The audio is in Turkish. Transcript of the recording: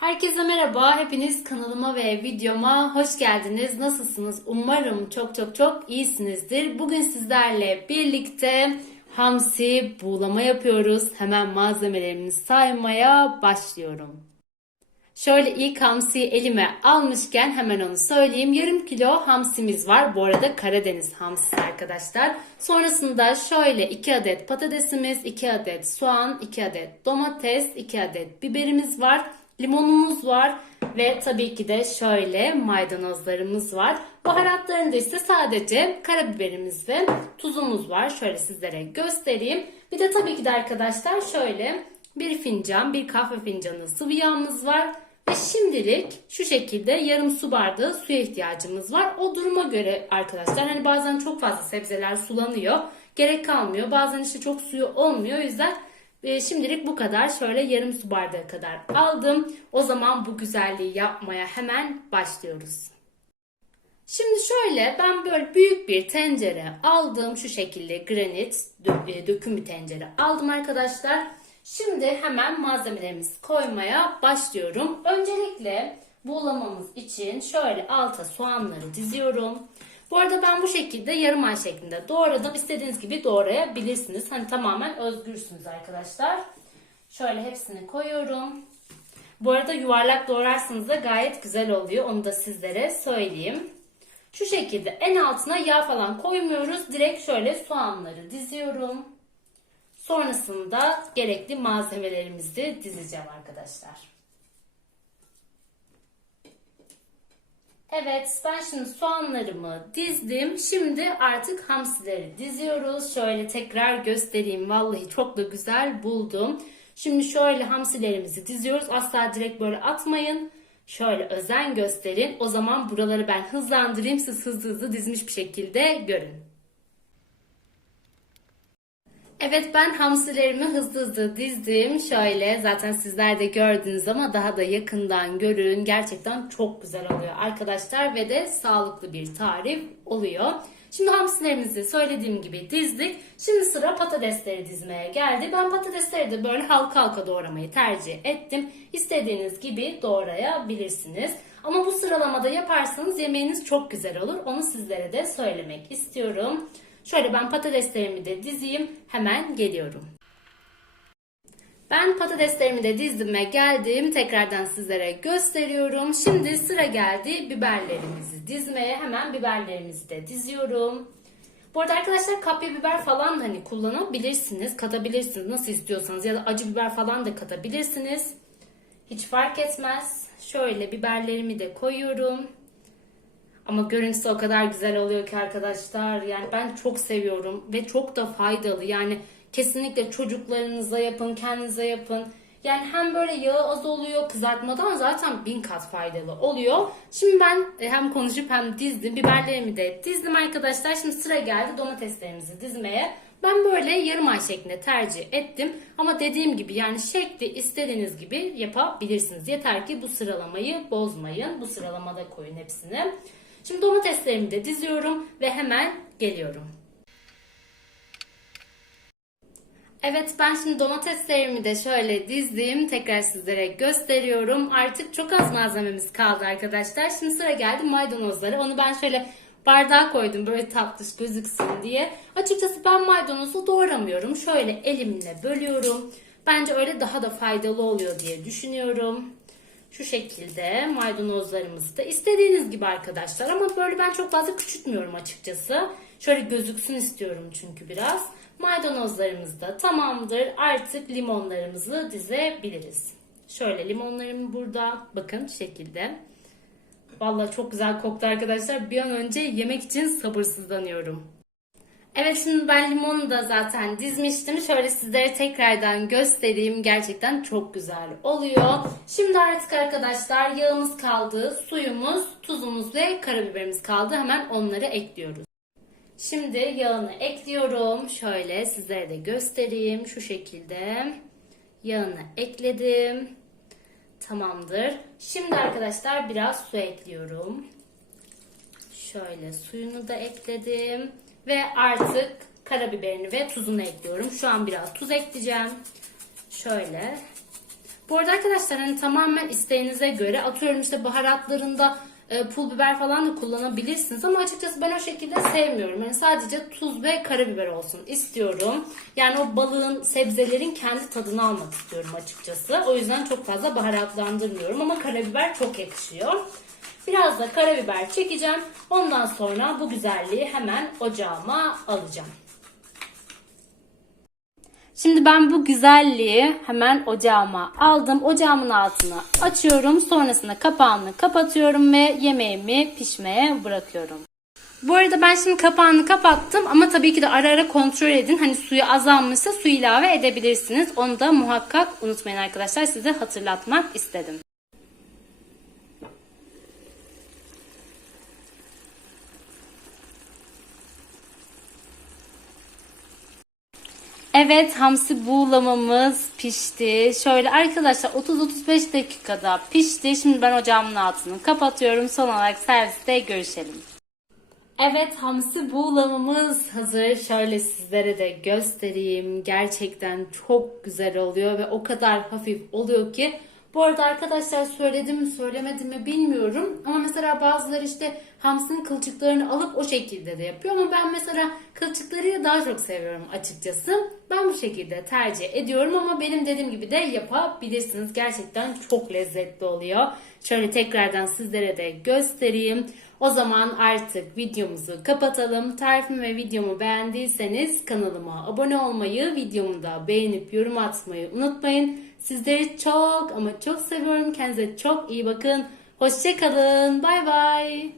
Herkese merhaba. Hepiniz kanalıma ve videoma hoş geldiniz. Nasılsınız? Umarım çok çok çok iyisinizdir. Bugün sizlerle birlikte hamsi buğulama yapıyoruz. Hemen malzemelerimizi saymaya başlıyorum. Şöyle ilk hamsiyi elime almışken hemen onu söyleyeyim. Yarım kilo hamsimiz var. Bu arada Karadeniz hamsisi arkadaşlar. Sonrasında şöyle 2 adet patatesimiz, 2 adet soğan, 2 adet domates, 2 adet biberimiz var. Limonumuz var ve tabii ki de şöyle maydanozlarımız var. Baharatlarında ise sadece karabiberimiz ve tuzumuz var. Şöyle sizlere göstereyim. Bir de tabii ki de arkadaşlar şöyle bir fincan, bir kahve fincanı sıvı yağımız var. Ve şimdilik şu şekilde yarım su bardağı suya ihtiyacımız var. O duruma göre arkadaşlar hani bazen çok fazla sebzeler sulanıyor. Gerek kalmıyor. Bazen işte çok suyu olmuyor. O yüzden şimdilik bu kadar. Şöyle yarım su bardağı kadar aldım. O zaman bu güzelliği yapmaya hemen başlıyoruz. Şimdi şöyle ben böyle büyük bir tencere aldım. Şu şekilde granit e, döküm bir tencere aldım arkadaşlar. Şimdi hemen malzemelerimizi koymaya başlıyorum. Öncelikle buğulamamız için şöyle alta soğanları diziyorum. Bu arada ben bu şekilde yarım ay şeklinde doğradım. İstediğiniz gibi doğrayabilirsiniz. Hani tamamen özgürsünüz arkadaşlar. Şöyle hepsini koyuyorum. Bu arada yuvarlak doğrarsanız da gayet güzel oluyor. Onu da sizlere söyleyeyim. Şu şekilde en altına yağ falan koymuyoruz. Direkt şöyle soğanları diziyorum. Sonrasında gerekli malzemelerimizi dizeceğim arkadaşlar. Evet ben şimdi soğanlarımı dizdim. Şimdi artık hamsileri diziyoruz. Şöyle tekrar göstereyim. Vallahi çok da güzel buldum. Şimdi şöyle hamsilerimizi diziyoruz. Asla direkt böyle atmayın. Şöyle özen gösterin. O zaman buraları ben hızlandırayım. Siz hızlı hızlı dizmiş bir şekilde görün. Evet ben hamsilerimi hızlı hızlı dizdim. Şöyle zaten sizler de gördünüz ama daha da yakından görün. Gerçekten çok güzel oluyor arkadaşlar ve de sağlıklı bir tarif oluyor. Şimdi hamsilerimizi söylediğim gibi dizdik. Şimdi sıra patatesleri dizmeye geldi. Ben patatesleri de böyle halka halka doğramayı tercih ettim. İstediğiniz gibi doğrayabilirsiniz. Ama bu sıralamada yaparsanız yemeğiniz çok güzel olur. Onu sizlere de söylemek istiyorum. Şöyle ben patateslerimi de dizeyim. Hemen geliyorum. Ben patateslerimi de dizdim ve geldim. Tekrardan sizlere gösteriyorum. Şimdi sıra geldi biberlerimizi dizmeye. Hemen biberlerimizi de diziyorum. Bu arada arkadaşlar kapya biber falan hani kullanabilirsiniz, katabilirsiniz nasıl istiyorsanız ya da acı biber falan da katabilirsiniz. Hiç fark etmez. Şöyle biberlerimi de koyuyorum. Ama görüntüsü o kadar güzel oluyor ki arkadaşlar. Yani ben çok seviyorum ve çok da faydalı. Yani kesinlikle çocuklarınıza yapın, kendinize yapın. Yani hem böyle yağı az oluyor, kızartmadan zaten bin kat faydalı oluyor. Şimdi ben e, hem konuşup hem dizdim. Biberlerimi de dizdim arkadaşlar. Şimdi sıra geldi domateslerimizi dizmeye. Ben böyle yarım ay şeklinde tercih ettim. Ama dediğim gibi yani şekli istediğiniz gibi yapabilirsiniz. Yeter ki bu sıralamayı bozmayın. Bu sıralamada koyun hepsini. Şimdi domateslerimi de diziyorum ve hemen geliyorum. Evet ben şimdi domateslerimi de şöyle dizdim. Tekrar sizlere gösteriyorum. Artık çok az malzememiz kaldı arkadaşlar. Şimdi sıra geldi maydanozları. Onu ben şöyle bardağa koydum böyle tatlış gözüksün diye. Açıkçası ben maydanozu doğramıyorum. Şöyle elimle bölüyorum. Bence öyle daha da faydalı oluyor diye düşünüyorum. Şu şekilde maydanozlarımızı da istediğiniz gibi arkadaşlar ama böyle ben çok fazla küçültmüyorum açıkçası. Şöyle gözüksün istiyorum çünkü biraz. Maydanozlarımız da tamamdır. Artık limonlarımızı dizebiliriz. Şöyle limonlarım burada. Bakın şu şekilde. Vallahi çok güzel koktu arkadaşlar. Bir an önce yemek için sabırsızlanıyorum. Evet şimdi ben limonu da zaten dizmiştim. Şöyle sizlere tekrardan göstereyim. Gerçekten çok güzel oluyor. Şimdi artık arkadaşlar yağımız kaldı. Suyumuz, tuzumuz ve karabiberimiz kaldı. Hemen onları ekliyoruz. Şimdi yağını ekliyorum. Şöyle sizlere de göstereyim. Şu şekilde yağını ekledim. Tamamdır. Şimdi arkadaşlar biraz su ekliyorum. Şöyle suyunu da ekledim. Ve artık karabiberini ve tuzunu ekliyorum. Şu an biraz tuz ekleyeceğim. Şöyle. Bu arada arkadaşlar hani tamamen isteğinize göre atıyorum işte baharatlarında e, pul biber falan da kullanabilirsiniz ama açıkçası ben o şekilde sevmiyorum. Yani sadece tuz ve karabiber olsun istiyorum. Yani o balığın, sebzelerin kendi tadını almak istiyorum açıkçası. O yüzden çok fazla baharatlandırmıyorum ama karabiber çok yakışıyor. Biraz da karabiber çekeceğim. Ondan sonra bu güzelliği hemen ocağıma alacağım. Şimdi ben bu güzelliği hemen ocağıma aldım. Ocağımın altını açıyorum. Sonrasında kapağını kapatıyorum ve yemeğimi pişmeye bırakıyorum. Bu arada ben şimdi kapağını kapattım ama tabii ki de ara ara kontrol edin. Hani suyu azalmışsa su ilave edebilirsiniz. Onu da muhakkak unutmayın arkadaşlar. Size hatırlatmak istedim. Evet hamsi buğulamamız pişti. Şöyle arkadaşlar 30-35 dakikada pişti. Şimdi ben ocağımın altını kapatıyorum. Son olarak serviste görüşelim. Evet hamsi buğulamamız hazır. Şöyle sizlere de göstereyim. Gerçekten çok güzel oluyor ve o kadar hafif oluyor ki. Bu arada arkadaşlar söyledim mi söylemedim mi bilmiyorum. Ama mesela bazıları işte hamsinin kılçıklarını alıp o şekilde de yapıyor. Ama ben mesela kılçıkları daha çok seviyorum açıkçası. Ben bu şekilde tercih ediyorum ama benim dediğim gibi de yapabilirsiniz. Gerçekten çok lezzetli oluyor. Şöyle tekrardan sizlere de göstereyim. O zaman artık videomuzu kapatalım. Tarifimi ve videomu beğendiyseniz kanalıma abone olmayı, videomu da beğenip yorum atmayı unutmayın. Sizleri çok ama çok seviyorum. Kendinize çok iyi bakın. Hoşçakalın. Bay bay.